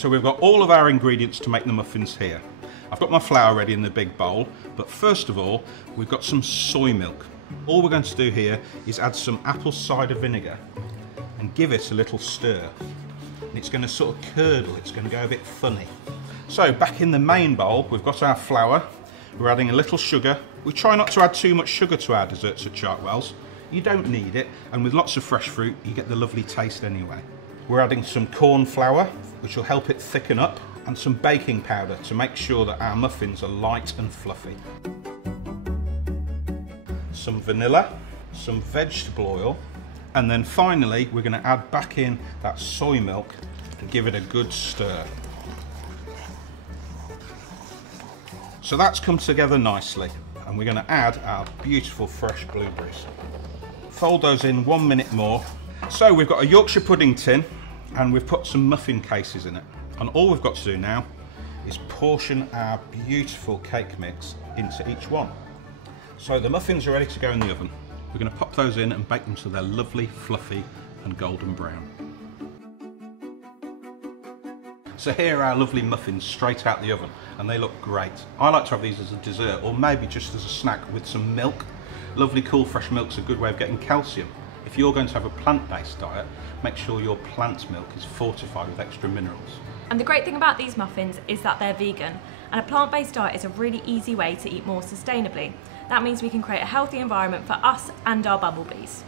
So we've got all of our ingredients to make the muffins here. I've got my flour ready in the big bowl, but first of all, we've got some soy milk. All we're going to do here is add some apple cider vinegar and give it a little stir. And it's going to sort of curdle, it's going to go a bit funny. So back in the main bowl, we've got our flour, we're adding a little sugar. We try not to add too much sugar to our desserts at Chartwell's. You don't need it, and with lots of fresh fruit, you get the lovely taste anyway. We're adding some corn flour, which will help it thicken up, and some baking powder to make sure that our muffins are light and fluffy. Some vanilla, some vegetable oil, and then finally we're going to add back in that soy milk to give it a good stir. So that's come together nicely, and we're going to add our beautiful fresh blueberries. Fold those in 1 minute more. So we've got a Yorkshire pudding tin, and we've put some muffin cases in it. And all we've got to do now is portion our beautiful cake mix into each one. So the muffins are ready to go in the oven. We're going to pop those in and bake them so they're lovely, fluffy and golden brown. So here are our lovely muffins straight out the oven, and they look great. I like to have these as a dessert, or maybe just as a snack with some milk. Lovely cool fresh milk's a good way of getting calcium. If you're going to have a plant-based diet, make sure your plant milk is fortified with extra minerals. And the great thing about these muffins is that they're vegan, and a plant-based diet is a really easy way to eat more sustainably. That means we can create a healthy environment for us and our bumblebees.